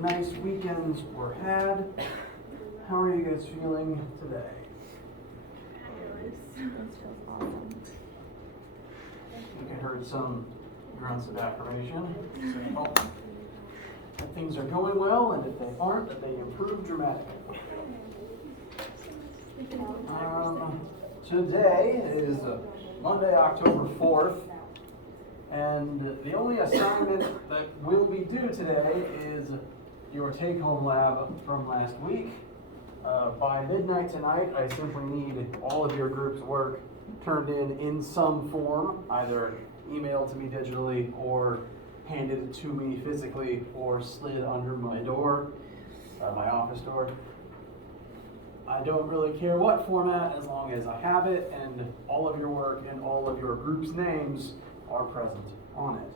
nice weekends were had. How are you guys feeling today? Fabulous. This feels awesome. I think I heard some grunts of affirmation. So, that things are going well, and if they aren't, that they improve dramatically. Today is Monday, October 4th, and the only assignment that will be due today is your take-home lab from last week. By midnight tonight, I simply need all of your group's work turned in some form, either emailed to me digitally or handed to me physically or slid under my door, my office door. I don't really care what format as long as I have it and all of your work and all of your group's names are present on it.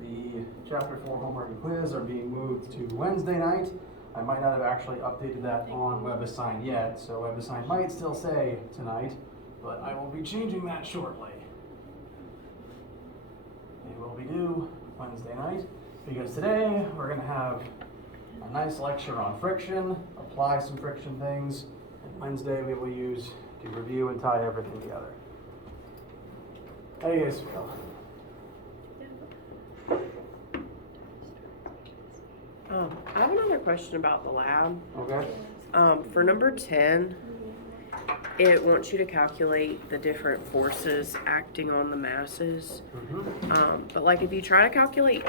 The Chapter 4 homework and quiz are being moved to Wednesday night. I might not have actually updated that on WebAssign yet, so WebAssign might still say tonight, but I will be changing that shortly. It will be due Wednesday night, because today we're going to have a nice lecture on friction, apply some friction things, and Wednesday we will use to review and tie everything together. How do you guys feel? I have another question about the lab. Okay. For number 10, it wants you to calculate the different forces acting on the masses. But like if you try to calculate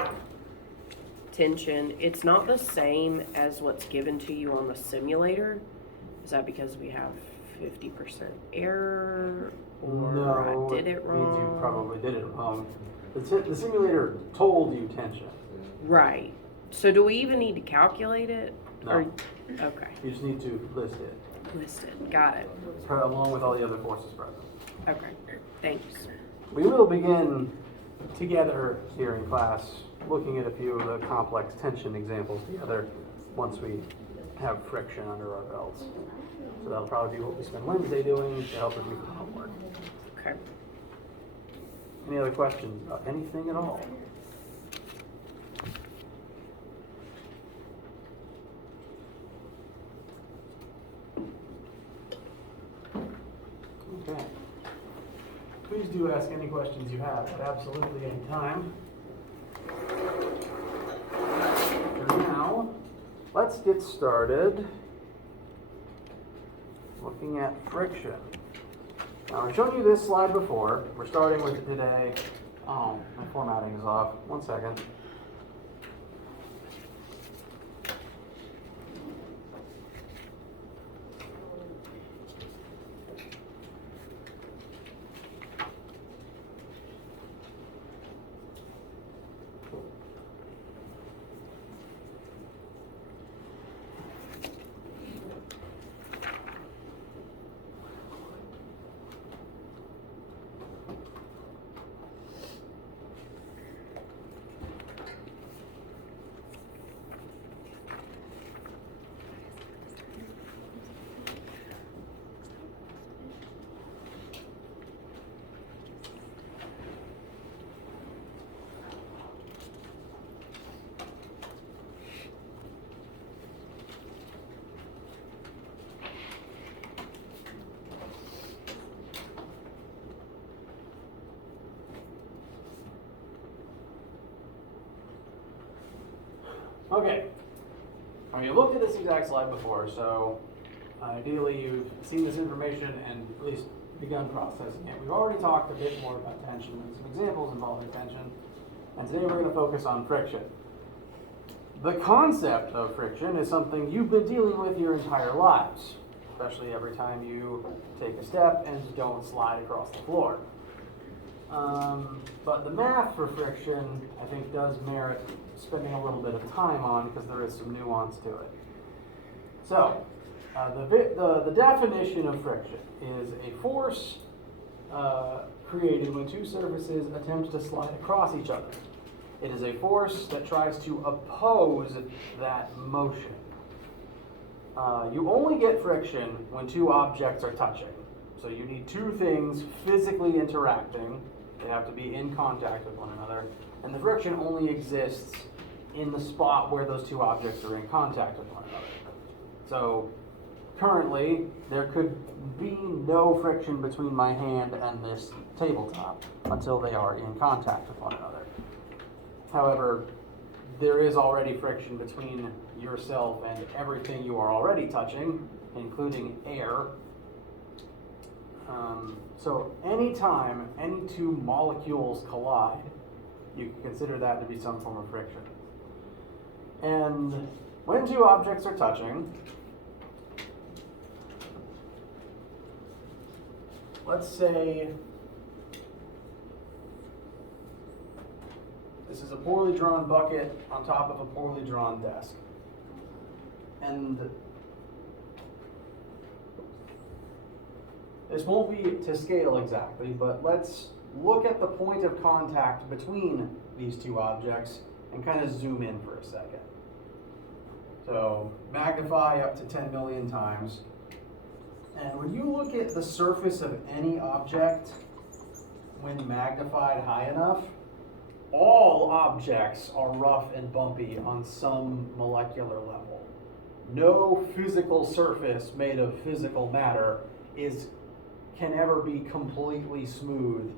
tension, it's not the same as what's given to you on the simulator. Is that because we have 50% error, or No, I did it wrong? means you probably did it wrong. The simulator told you tension. Right. So do we even need to calculate it? No. Or, okay. You just need to list it, Listed. Got it. along with all the other forces present. Okay. Thanks. We will begin together here in class looking at a few of the complex tension examples together once we have friction under our belts. So that'll probably be what we spend Wednesday doing to help review the homework. Okay. Any other questions about anything at all? Okay. Please do ask any questions you have at absolutely any time. For now, let's get started looking at friction. Now, I've shown you this slide before. We're starting with it today. Oh, my formatting is off. 1 second. Okay, now you looked at this exact slide before, so ideally you've seen this information and at least begun processing it. We've already talked a bit more about tension and some examples involving tension, and today we're going to focus on friction. The concept of friction is something you've been dealing with your entire lives, especially every time you take a step and don't slide across the floor. But the math for friction, I think, does merit spending a little bit of time on because there is some nuance to it. So, the definition of friction is a force created when two surfaces attempt to slide across each other. It is a force that tries to oppose that motion. You only get friction when two objects are touching. So you need two things physically interacting. They have to be in contact with one another. And the friction only exists in the spot where those two objects are in contact with one another. So currently, there could be no friction between my hand and this tabletop until they are in contact with one another. However, there is already friction between yourself and everything you are already touching, including air. So anytime any two molecules collide, you can consider that to be some form of friction. And when two objects are touching, let's say this is a poorly drawn bucket on top of a poorly drawn desk. And this won't be to scale exactly, but let's look at the point of contact between these two objects and kind of zoom in for a second. So magnify up to 10 million times. And when you look at the surface of any object, when magnified high enough, all objects are rough and bumpy on some molecular level. No physical surface made of physical matter can ever be completely smooth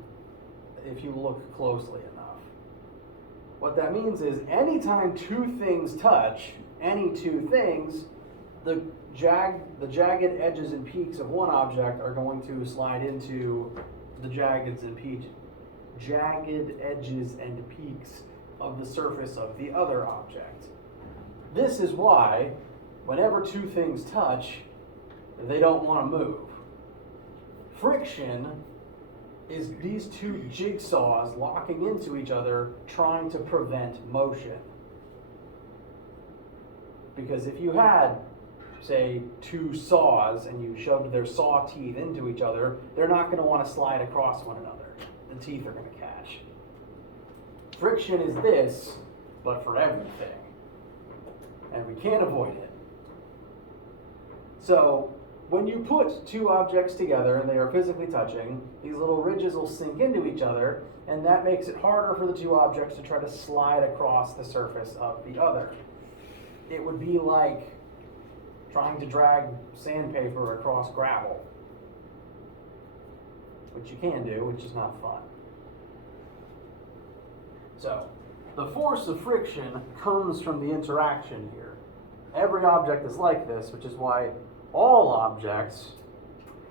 if you look closely enough. What that means is anytime two things touch, any two things, the jagged edges and peaks of one object are going to slide into the jagged edges and peaks of the surface of the other object. This is why whenever two things touch, they don't want to move. Friction is these two jigsaws locking into each other, trying to prevent motion. Because if you had, say, two saws and you shoved their saw teeth into each other, they're not going to want to slide across one another. The teeth are going to catch. Friction is this, but for everything. And we can't avoid it. So, when you put two objects together and they are physically touching, these little ridges will sink into each other, and that makes it harder for the two objects to try to slide across the surface of the other. It would be like trying to drag sandpaper across gravel, which you can do, which is not fun. So, the force of friction comes from the interaction here. Every object is like this, which is why all objects,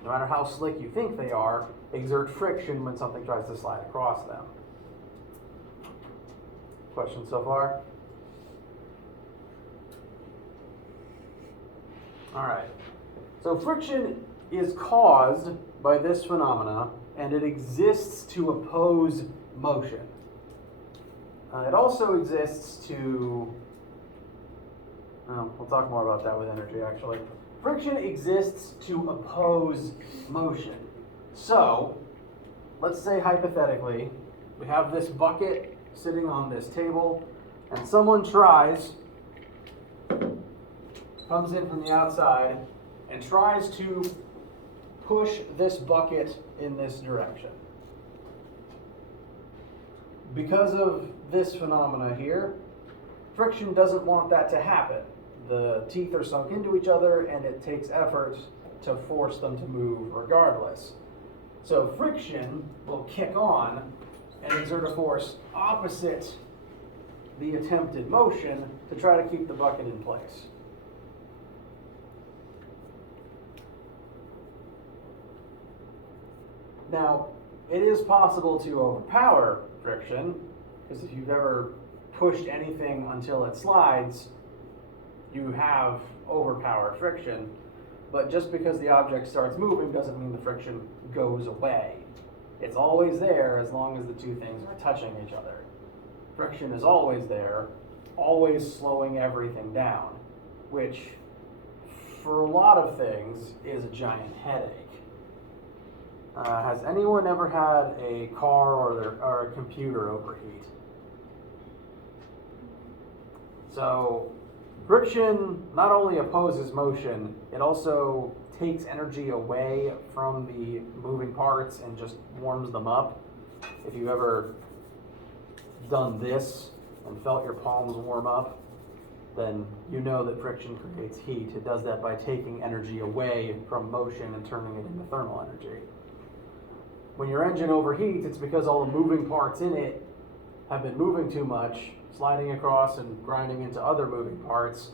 no matter how slick you think they are, exert friction when something tries to slide across them. Questions so far? All right. So friction is caused by this phenomena, and it exists to oppose motion. It also exists to, we'll talk more about that with energy actually. Friction exists to oppose motion. So, let's say hypothetically, we have this bucket sitting on this table, and someone comes in from the outside, and tries to push this bucket in this direction. Because of this phenomena here, friction doesn't want that to happen. The teeth are sunk into each other, and it takes effort to force them to move regardless. So friction will kick on and exert a force opposite the attempted motion to try to keep the bucket in place. Now, it is possible to overpower friction, because if you've ever pushed anything until it slides, you have overpowered friction. But just because the object starts moving doesn't mean the friction goes away. It's always there as long as the two things are touching each other. Friction is always there, always slowing everything down, which for a lot of things is a giant headache. Has anyone ever had a car or a computer overheat? So friction not only opposes motion, it also takes energy away from the moving parts and just warms them up. If you've ever done this and felt your palms warm up, then you know that friction creates heat. It does that by taking energy away from motion and turning it into thermal energy. When your engine overheats, it's because all the moving parts in it have been moving too much, sliding across and grinding into other moving parts.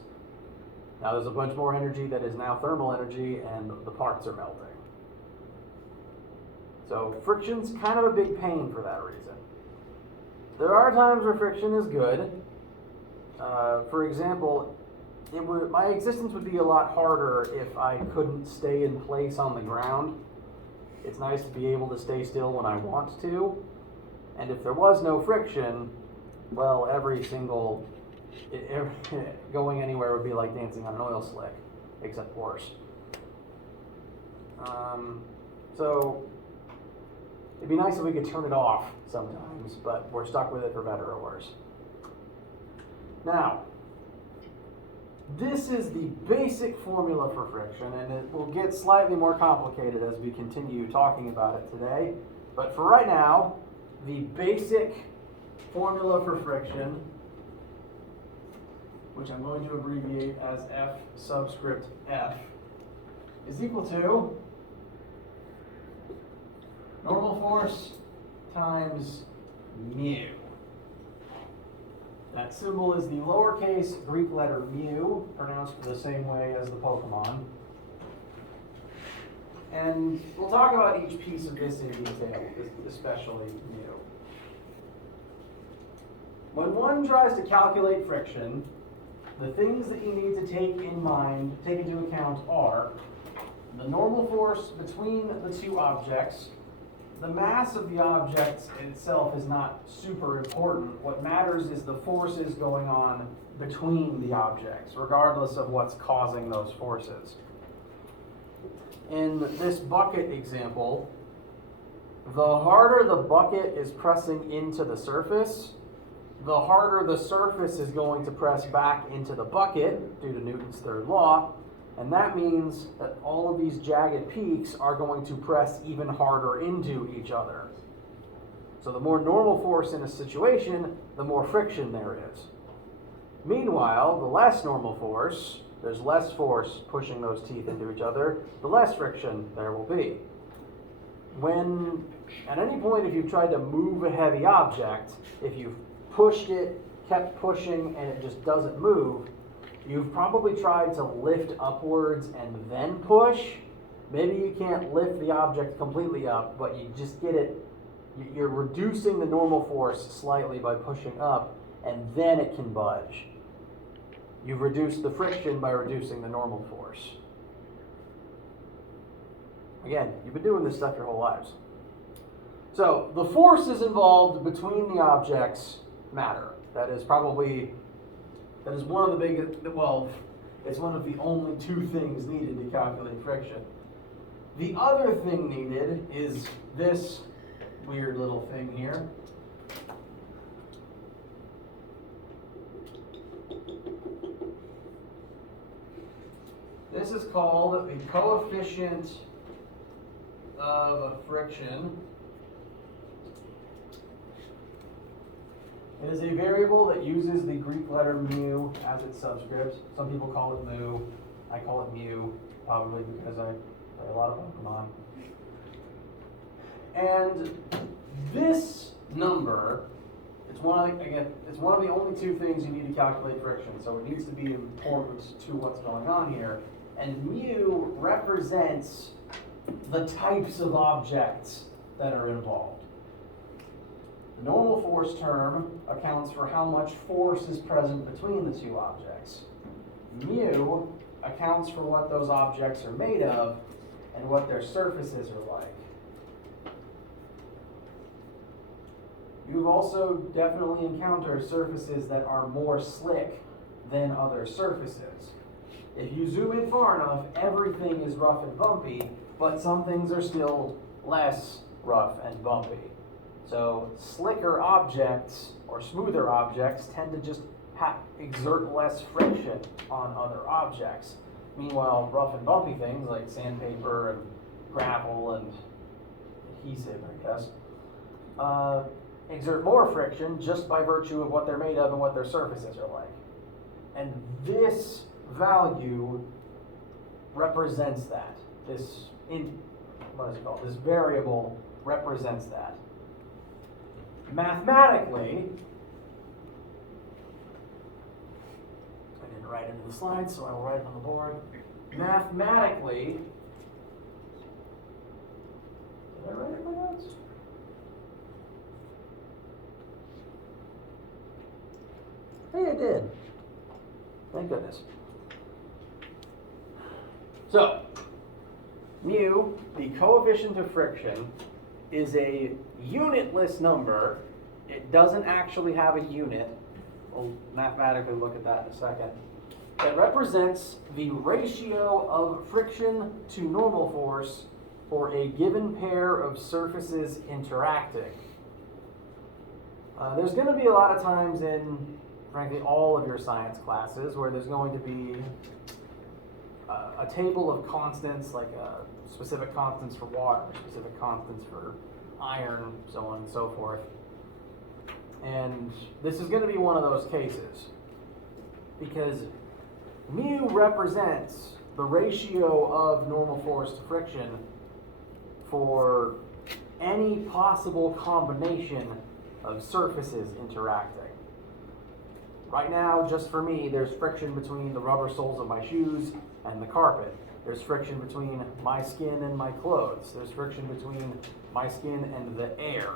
Now there's a bunch more energy that is now thermal energy, and the parts are melting. So friction's kind of a big pain for that reason. There are times where friction is good. For example, my existence would be a lot harder if I couldn't stay in place on the ground. It's nice to be able to stay still when I want to. And if there was no friction, well, going anywhere would be like dancing on an oil slick, except worse. So it'd be nice if we could turn it off sometimes, but we're stuck with it for better or worse. Now, this is the basic formula for friction, and it will get slightly more complicated as we continue talking about it today. But for right now, the basic formula for friction, which I'm going to abbreviate as F subscript F, is equal to normal force times mu. That symbol is the lowercase Greek letter mu, pronounced the same way as the Pokemon. And we'll talk about each piece of this in detail, especially mu. When one tries to calculate friction, the things that you need to take into account are the normal force between the two objects. The mass of the object itself is not super important. What matters is the forces going on between the objects, regardless of what's causing those forces. In this bucket example, the harder the bucket is pressing into the surface, the harder the surface is going to press back into the bucket due to Newton's third law. And that means that all of these jagged peaks are going to press even harder into each other. So the more normal force in a situation, the more friction there is. Meanwhile, the less normal force, there's less force pushing those teeth into each other, the less friction there will be. When, at any point, if you've tried to move a heavy object, if you've pushed it, kept pushing, and it just doesn't move, you've probably tried to lift upwards and then push. Maybe you can't lift the object completely up, but you just get it, you're reducing the normal force slightly by pushing up, and then it can budge. You've reduced the friction by reducing the normal force. Again, you've been doing this stuff your whole lives. So the forces involved between the objects matter. That is one of the biggest, well, it's one of the only two things needed to calculate friction. The other thing needed is this weird little thing here. This is called the coefficient of friction. It is a variable that uses the Greek letter mu as its subscript. Some people call it mu. I call it mu, probably because I play a lot of Pokemon. And this number, it's one of the only two things you need to calculate friction, so it needs to be important to what's going on here. And mu represents the types of objects that are involved. The normal force term accounts for how much force is present between the two objects. Mu accounts for what those objects are made of and what their surfaces are like. You've also definitely encountered surfaces that are more slick than other surfaces. If you zoom in far enough, everything is rough and bumpy, but some things are still less rough and bumpy. So slicker objects or smoother objects tend to just exert less friction on other objects. Meanwhile, rough and bumpy things like sandpaper and gravel and adhesive, I guess, exert more friction just by virtue of what they're made of and what their surfaces are like. And this value represents that. This variable represents that. Mathematically, I didn't write it in the slides, so I will write it on the board. Mathematically, did I write it in my notes? Hey, I did. Thank goodness. So, mu, the coefficient of friction, is a unitless number. It doesn't actually have a unit. We'll mathematically look at that in a second. It represents the ratio of friction to normal force for a given pair of surfaces interacting. There's going to be a lot of times in, frankly, all of your science classes where there's going to be a table of constants, like specific constants for water, specific constants for iron, so on and so forth. And this is going to be one of those cases because mu represents the ratio of normal force to friction for any possible combination of surfaces interacting. Right now, just for me, there's friction between the rubber soles of my shoes and the carpet. There's friction between my skin and my clothes. There's friction between my skin and the air.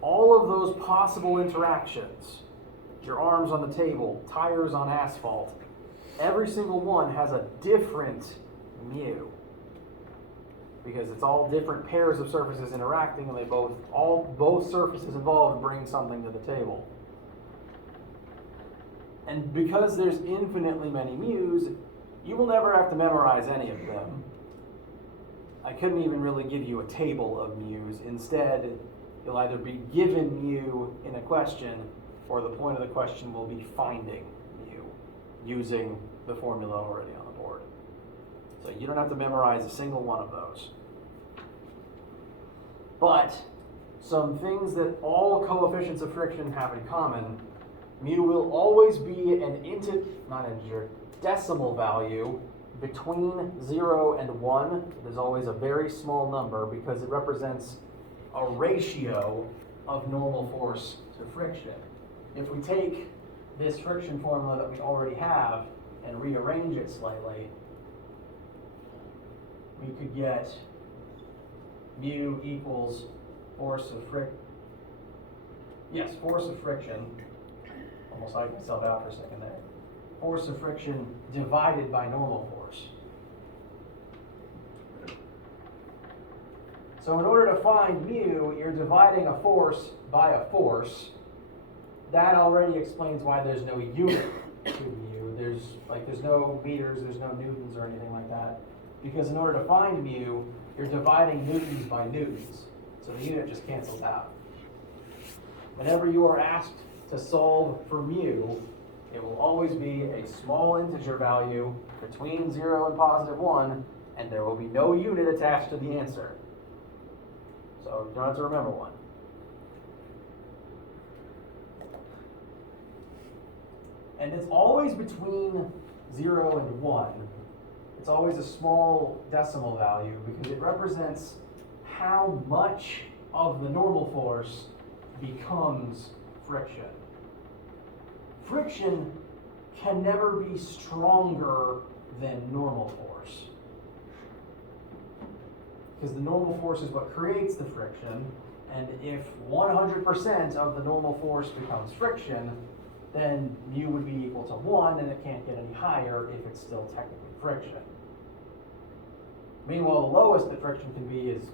All of those possible interactions, your arms on the table, tires on asphalt, every single one has a different mu. Because it's all different pairs of surfaces interacting, and they both surfaces involved bring something to the table. And because there's infinitely many mu's, you will never have to memorize any of them. I couldn't even really give you a table of mu's. Instead, you'll either be given mu in a question, or the point of the question will be finding mu using the formula already on the board. So you don't have to memorize a single one of those. But some things that all coefficients of friction have in common: mu will always be an decimal value between 0 and 1. It is always a very small number because it represents a ratio of normal force to friction. If we take this friction formula that we already have and rearrange it slightly, we could get mu equals force of friction. Almost hyped myself out for a second there. Force of friction divided by normal force. So in order to find mu, you're dividing a force by a force. That already explains why there's no unit to mu. There's no meters, there's no newtons or anything like that. Because in order to find mu, you're dividing newtons by newtons. So the unit just cancels out. Whenever you are asked to solve for mu, it will always be a small integer value between 0 and positive 1, and there will be no unit attached to the answer. So you don't have to remember one. And it's always between 0 and 1. It's always a small decimal value because it represents how much of the normal force becomes friction. Friction can never be stronger than normal force. Because the normal force is what creates the friction, and if 100% of the normal force becomes friction, then mu would be equal to 1, and it can't get any higher if it's still technically friction. Meanwhile, the lowest that friction can be is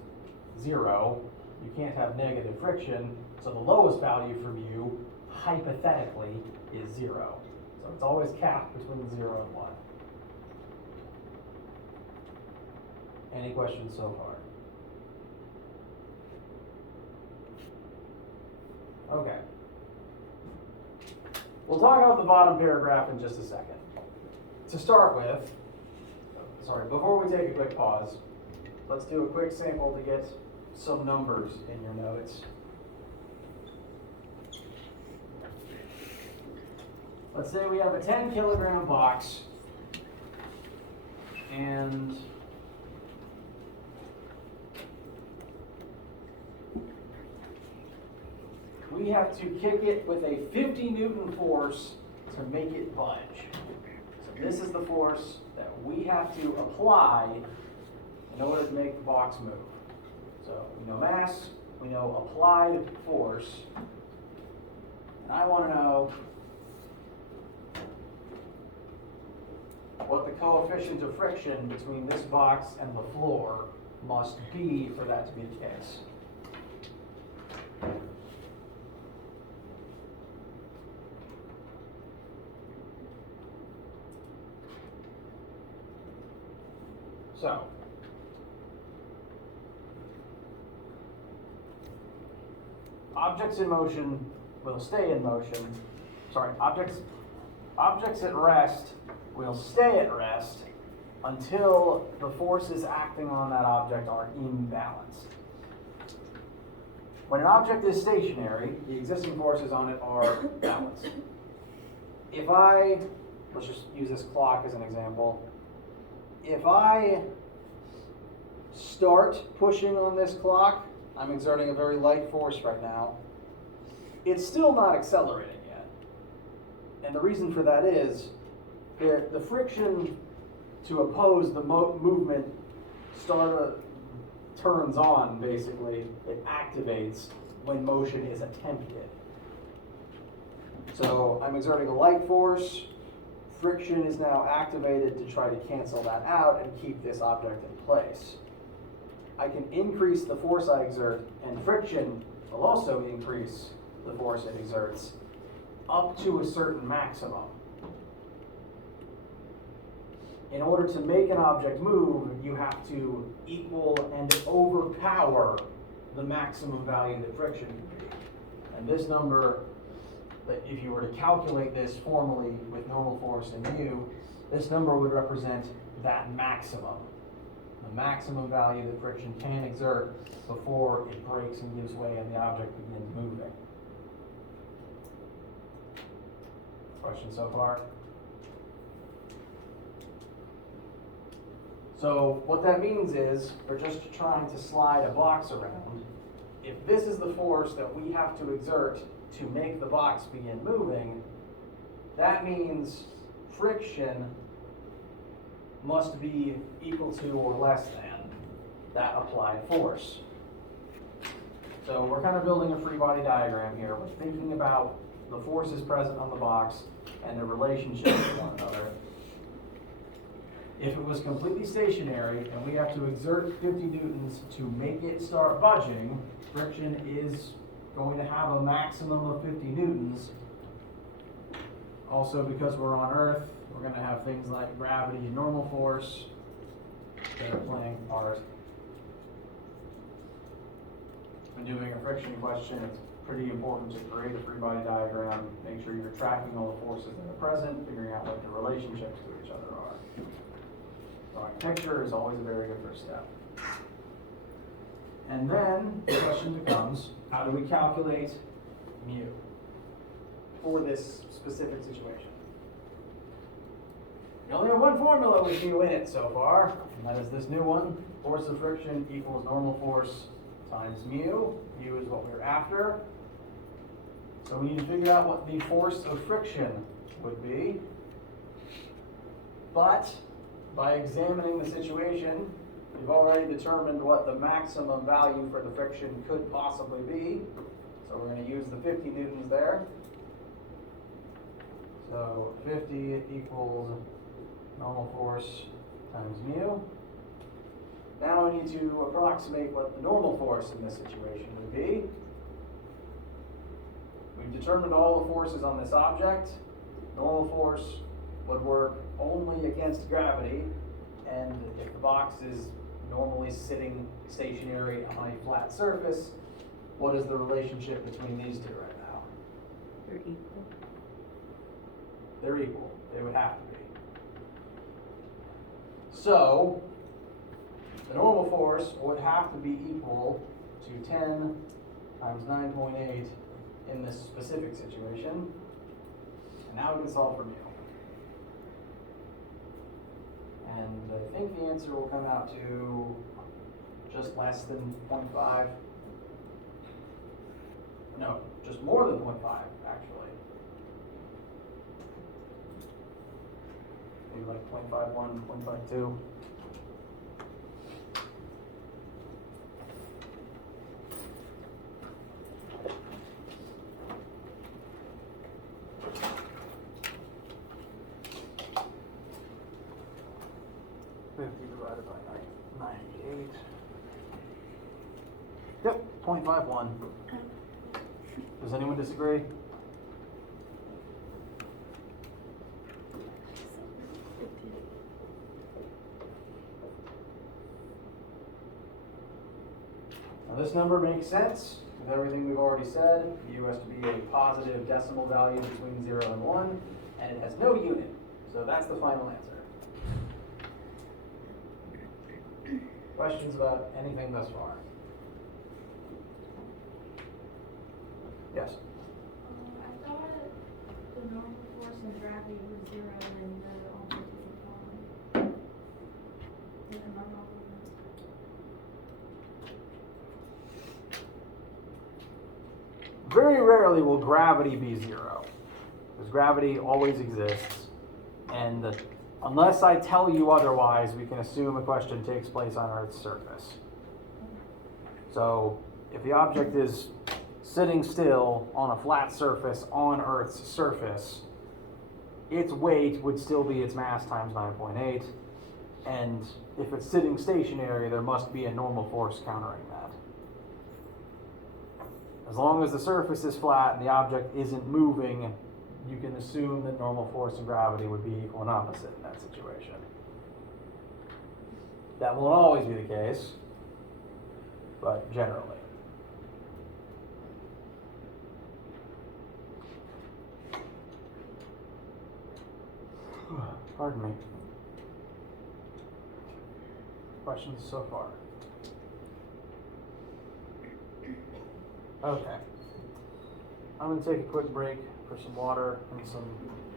0. You can't have negative friction, so the lowest value for mu, hypothetically, is 0. So it's always capped between 0 and 1. Any questions so far? Okay. We'll talk about the bottom paragraph in just a second. To start with, before we take a quick pause, let's do a quick sample to get some numbers in your notes. Let's say we have a 10 kilogram box and we have to kick it with a 50 Newton force to make it budge. So this is the force that we have to apply in order to make the box move. So we know mass, we know applied force, and I want to know what the coefficient of friction between this box and the floor must be for that to be the case. So, objects in motion will stay in motion. Sorry, objects at rest will stay at rest until the forces acting on that object are imbalanced. When an object is stationary, the existing forces on it are balanced. If let's just use this clock as an example. If I start pushing on this clock, I'm exerting a very light force right now. It's still not accelerating yet. And the reason for that is the friction to oppose the movement turns on, basically. It activates when motion is attempted. So I'm exerting a light force. Friction is now activated to try to cancel that out and keep this object in place. I can increase the force I exert, and friction will also increase the force it exerts up to a certain maximum. In order to make an object move, you have to equal and overpower the maximum value that friction can be. And this number, if you were to calculate this formally with normal force and mu, this number would represent that maximum. The maximum value that friction can exert before it breaks and gives way and the object begins moving. Questions so far? So what that means is we're just trying to slide a box around. If this is the force that we have to exert to make the box begin moving, that means friction must be equal to or less than that applied force. So we're kind of building a free body diagram here. We're thinking about the forces present on the box and their relationship with one another. If it was completely stationary and we have to exert 50 newtons to make it start budging, friction is going to have a maximum of 50 newtons. Also, because we're on Earth, we're going to have things like gravity and normal force that are playing part. When doing a friction question, it's pretty important to create a free body diagram, make sure you're tracking all the forces that are present, figuring out what the relationships to each other are. Drawing a picture is always a very good first step. And then the question becomes, how do we calculate mu for this specific situation? You only have one formula with mu in it so far, and that is this new one. Force of friction equals normal force times mu. Mu is what we're after. So we need to figure out what the force of friction would be. But by examining the situation, we've already determined what the maximum value for the friction could possibly be. So we're going to use the 50 newtons there. So 50 equals normal force times mu. Now we need to approximate what the normal force in this situation would be. We've determined all the forces on this object. Normal force would work only against gravity, and if the box is normally sitting stationary on a flat surface, what is the relationship between these two right now? They're equal. They're equal. They would have to be. So, the normal force would have to be equal to 10 times 9.8 in this specific situation. And now we can solve for mu. And I think the answer will come out to just less than 0.5. No, just more than 0.5, actually. Maybe like 0.51, 0.52. Divided by 98. Yep, 0.51. Does anyone disagree? Now this number makes sense with everything we've already said. U has to be a positive decimal value between 0 and 1, and it has no unit. So that's the final answer. Questions about anything thus far? Yes? I thought the normal force and gravity was 0 and the object is falling. Am I wrong on Very rarely will gravity be 0, because gravity always exists, and unless I tell you otherwise, we can assume a question takes place on Earth's surface. So if the object is sitting still on a flat surface on Earth's surface, its weight would still be its mass times 9.8, and if it's sitting stationary, there must be a normal force countering that. As long as the surface is flat and the object isn't moving, you can assume that normal force and gravity would be equal and opposite in that situation. That won't always be the case, but generally. Pardon me. Questions so far? Okay. I'm going to take a quick break for some water and some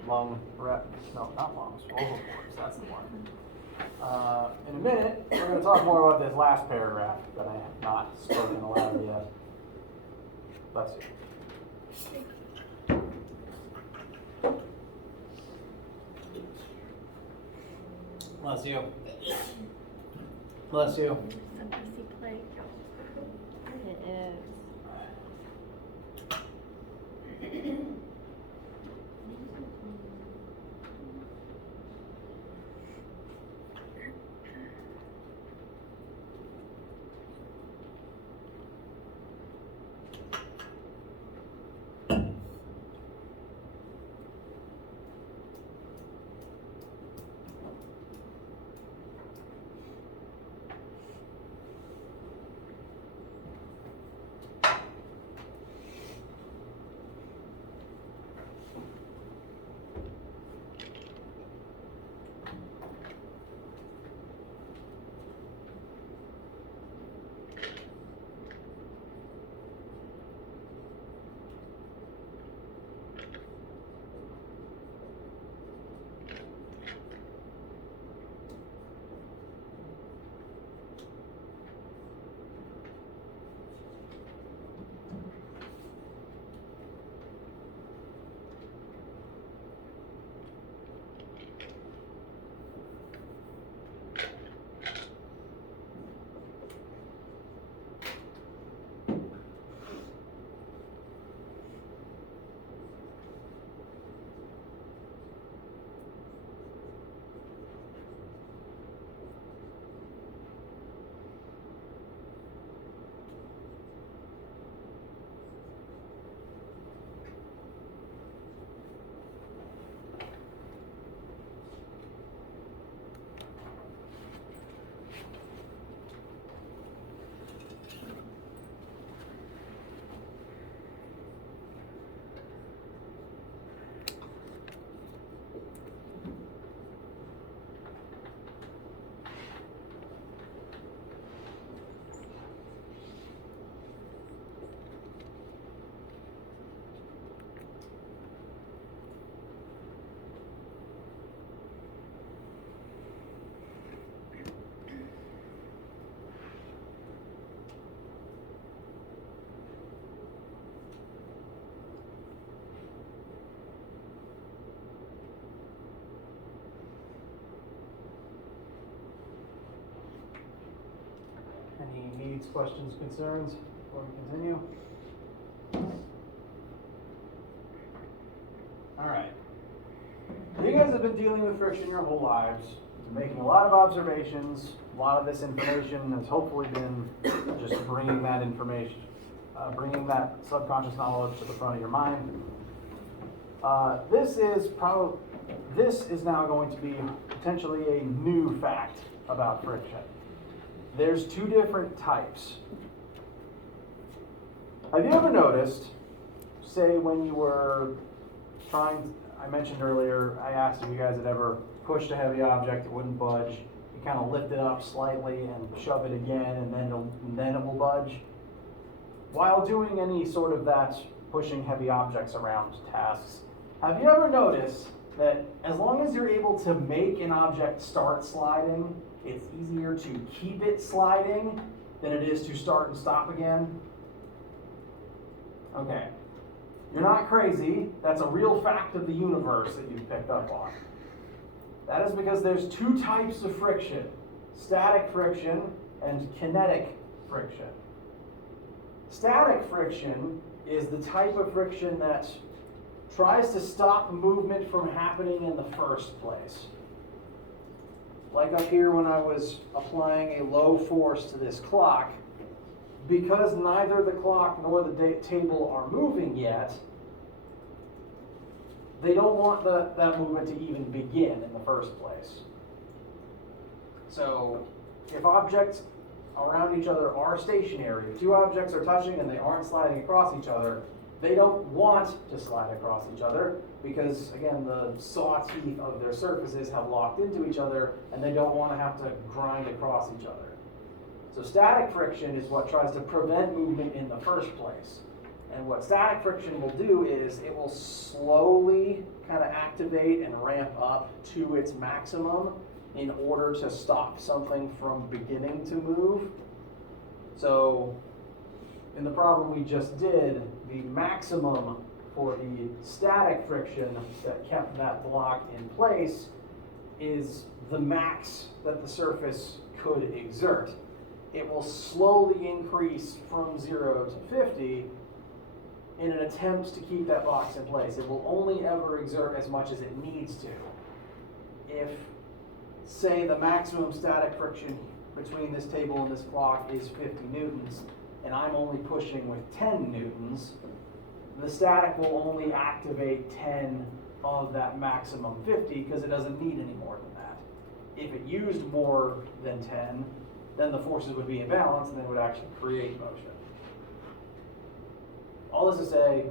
lung rep. No, not lungs, vocal cords. That's the one. In a minute, we're going to talk more about this last paragraph that I have not spoken aloud yet. Bless you. Bless you. Bless you. It's an easy play. It is. questions, concerns before we continue? All right. You guys have been dealing with friction your whole lives, making a lot of observations. A lot of this information has hopefully been just bringing that information, bringing that subconscious knowledge to the front of your mind. This is now going to be potentially a new fact about friction. There's two different types. Have you ever noticed, say when you were I mentioned earlier, I asked if you guys had ever pushed a heavy object, it wouldn't budge. You kind of lift it up slightly and shove it again, and then it will budge. While doing any sort of that pushing heavy objects around tasks, have you ever noticed that as long as you're able to make an object start sliding, it's easier to keep it sliding than it is to start and stop again? Okay. You're not crazy. That's a real fact of the universe that you've picked up on. That is because there's two types of friction: static friction and kinetic friction. Static friction is the type of friction that tries to stop movement from happening in the first place. Like up here when I was applying a low force to this clock, because neither the clock nor the table are moving yet, they don't want that movement to even begin in the first place. So if objects around each other are stationary, if two objects are touching and they aren't sliding across each other, they don't want to slide across each other because, again, the saw teeth of their surfaces have locked into each other and they don't want to have to grind across each other. So static friction is what tries to prevent movement in the first place. And what static friction will do is it will slowly kind of activate and ramp up to its maximum in order to stop something from beginning to move. So in the problem we just did, the maximum for the static friction that kept that block in place is the max that the surface could exert. It will slowly increase from 0 to 50 in an attempt to keep that box in place. It will only ever exert as much as it needs to. If, say, the maximum static friction between this table and this clock is 50 newtons, and I'm only pushing with 10 newtons, the static will only activate 10 of that maximum 50 because it doesn't need any more than that. If it used more than 10, then the forces would be in balance and they would actually create motion. All this to say,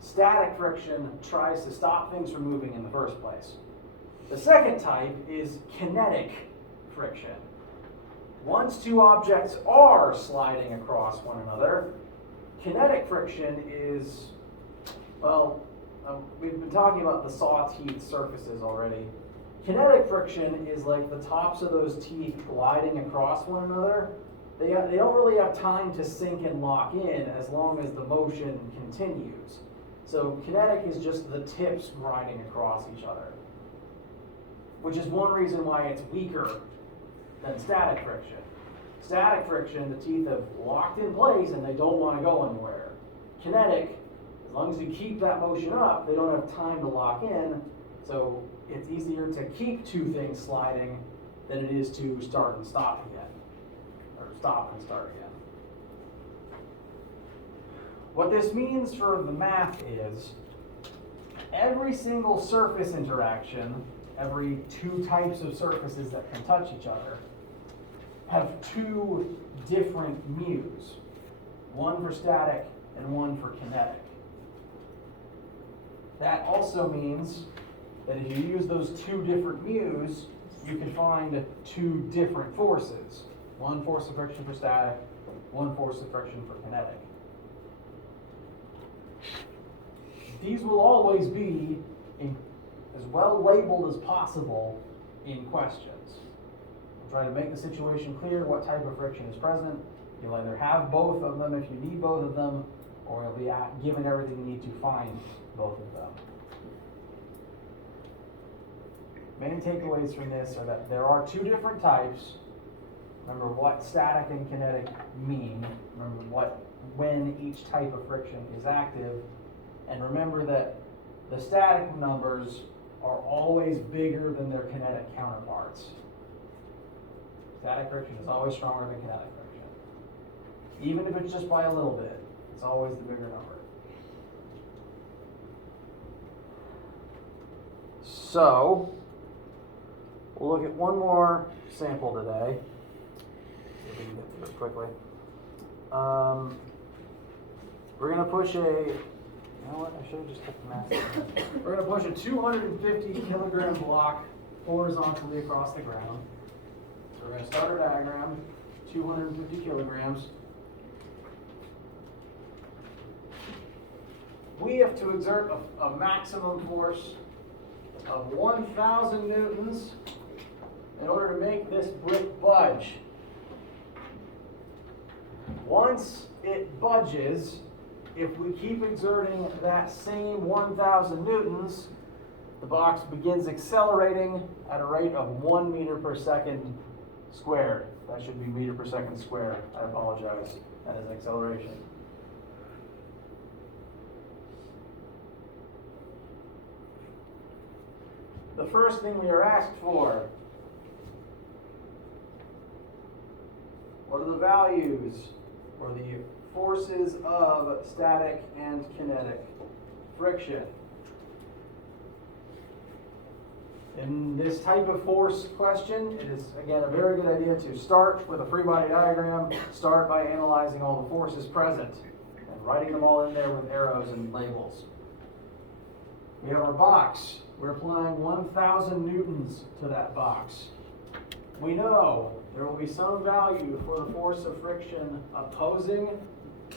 static friction tries to stop things from moving in the first place. The second type is kinetic friction. Once two objects are sliding across one another, kinetic friction is, we've been talking about the saw teeth surfaces already. Kinetic friction is like the tops of those teeth gliding across one another. They don't really have time to sink and lock in as long as the motion continues. So kinetic is just the tips grinding across each other, which is one reason why it's weaker than static friction. Static friction, the teeth have locked in place and they don't want to go anywhere. Kinetic, as long as you keep that motion up, they don't have time to lock in, so it's easier to keep two things sliding than it is to start and stop again, or stop and start again. What this means for the math is every single surface interaction, every two types of surfaces that can touch each other, have two different mu's, one for static and one for kinetic. That also means that if you use those two different mu's, you can find two different forces. One force of friction for static, one force of friction for kinetic. These will always be as well labeled as possible in questions. Try to make the situation clear what type of friction is present. You'll either have both of them if you need both of them, or you'll be given everything you need to find both of them. Main takeaways from this are that there are two different types. Remember what static and kinetic mean. Remember when each type of friction is active. And remember that the static numbers are always bigger than their kinetic counterparts. Static friction is always stronger than kinetic friction. Even if it's just by a little bit, it's always the bigger number. So, we'll look at one more sample today. If we can get through it quickly. We're going to push you know what, I should have just kept the mass. We're going to push a 250 kilogram block horizontally across the ground. So we're going to start our diagram, 250 kilograms. We have to exert a maximum force of 1,000 newtons in order to make this brick budge. Once it budges, if we keep exerting that same 1,000 newtons, the box begins accelerating at a rate of 1 meter per second squared. That should be meter per second squared. I apologize. That is acceleration. The first thing we are asked for, what are the values for the forces of static and kinetic friction? In this type of force question, it is, again, a very good idea to start with a free body diagram, start by analyzing all the forces present, and writing them all in there with arrows and labels. We have our box. We're applying 1,000 newtons to that box. We know there will be some value for the force of friction opposing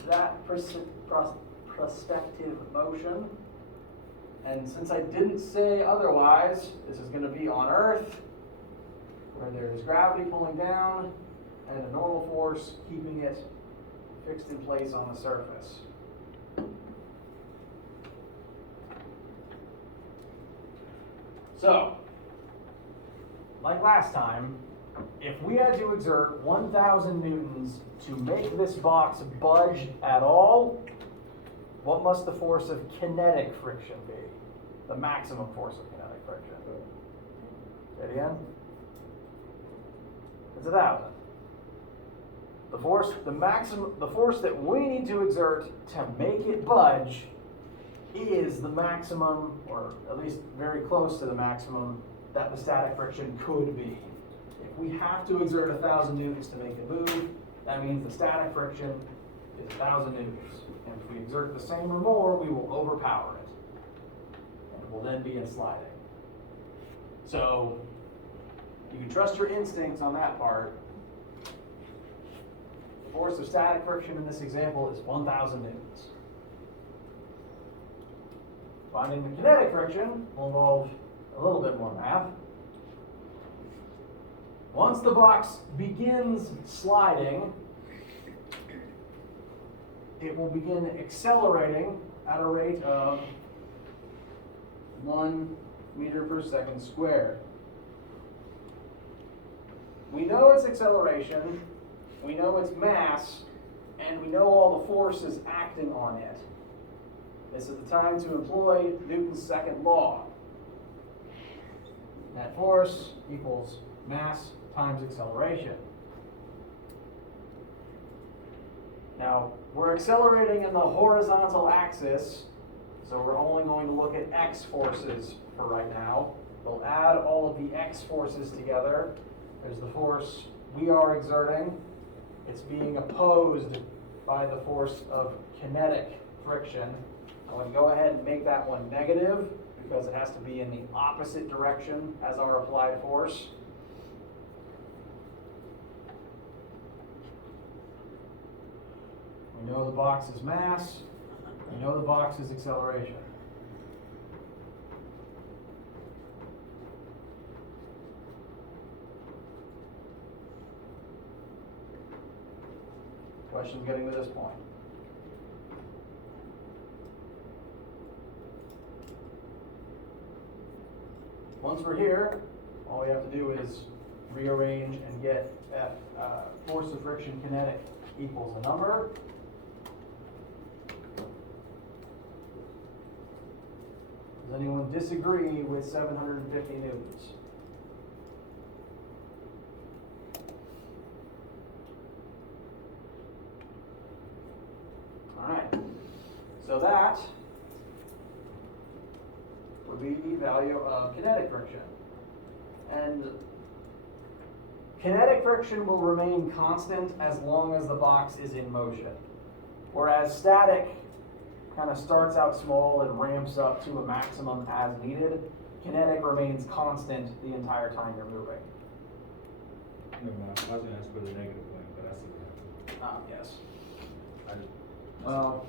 that prospective motion. And since I didn't say otherwise, this is going to be on Earth, where there's gravity pulling down and a normal force keeping it fixed in place on the surface. So, like last time, if we had to exert 1,000 newtons to make this box budge at all, what must the force of kinetic friction be? The maximum force of kinetic friction. Say it again. It's 1,000. The force that we need to exert to make it budge is the maximum, or at least very close to the maximum, that the static friction could be. If we have to exert 1,000 newtons to make it move, that means the static friction is 1,000 newtons. And if we exert the same or more, we will overpower it. And it will then be in sliding. So, you can trust your instincts on that part. The force of static friction in this example is 1,000 newtons. Finding the kinetic friction will involve a little bit more math. Once the box begins sliding, it will begin accelerating at a rate of 1 meter per second squared. We know its acceleration, we know its mass, and we know all the forces acting on it. This is the time to employ Newton's second law. Net force equals mass times acceleration. Now, we're accelerating in the horizontal axis, so we're only going to look at x forces for right now. We'll add all of the x forces together. There's the force we are exerting. It's being opposed by the force of kinetic friction. I'm going to go ahead and make that one negative because it has to be in the opposite direction as our applied force. We know the box is mass. We know the box is acceleration. Questions getting to this point? Once we're here, all we have to do is rearrange and get that force of friction kinetic equals a number. Does anyone disagree with 750 newtons? All right, so that would be the value of kinetic friction. And kinetic friction will remain constant as long as the box is in motion. Whereas static kind of starts out small and ramps up to a maximum as needed. Kinetic remains constant the entire time you're moving. Never mind. I was gonna ask for the negative one, but I see that. Yes. I- Well,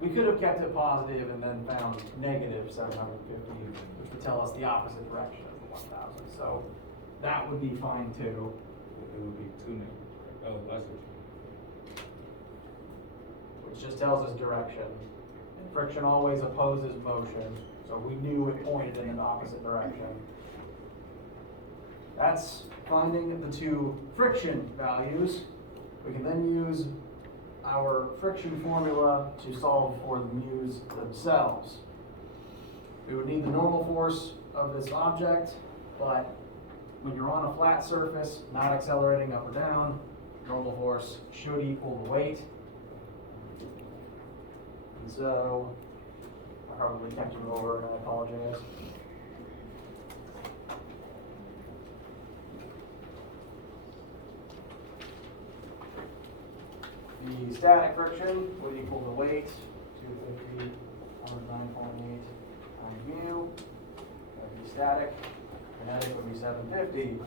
we could have kept it positive and then found negative 750, which would tell us the opposite direction of the 1000. So that would be fine too. It would be two negative. Oh, I see. Which just tells us direction. And friction always opposes motion, so we knew it pointed in the opposite direction. That's finding the two friction values. We can then use our friction formula to solve for the mu's themselves. We would need the normal force of this object, but when you're on a flat surface, not accelerating up or down, normal force should equal the weight. And so, I probably kept you over and I apologize. The static friction would equal the weight, 250 times 9.8 times mu. That would be static. Kinetic would be 750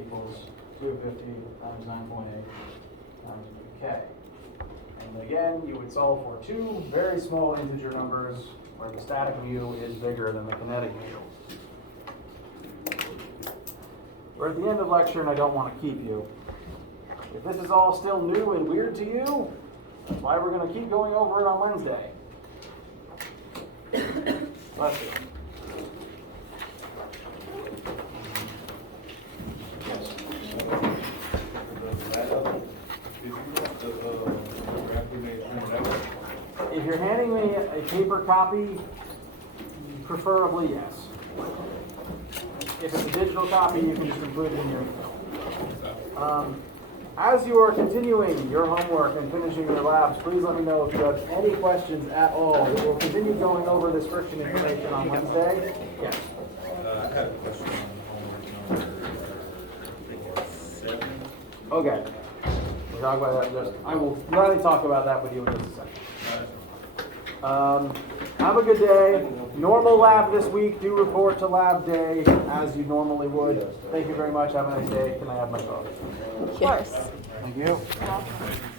equals 250 times 9.8 times k. And again, you would solve for two very small integer numbers where the static mu is bigger than the kinetic mu. We're at the end of lecture and I don't want to keep you. If this is all still new and weird to you, that's why we're going to keep going over it on Wednesday. Bless you. Yes. If you're handing me a paper copy, preferably yes. If it's a digital copy, you can just include it in your email. As you are continuing your homework and finishing your labs, please let me know if you have any questions at all. We will continue going over this friction information on Wednesday. Yes. I have a question on homework number, I think it's 7. Okay. We'll talk about that I will gladly talk about that with you in just a second. Have a good day. Normal lab this week. Do report to lab day as you normally would. Thank you very much. Have a nice day. Can I have my phone? Of course. Thank you. Welcome.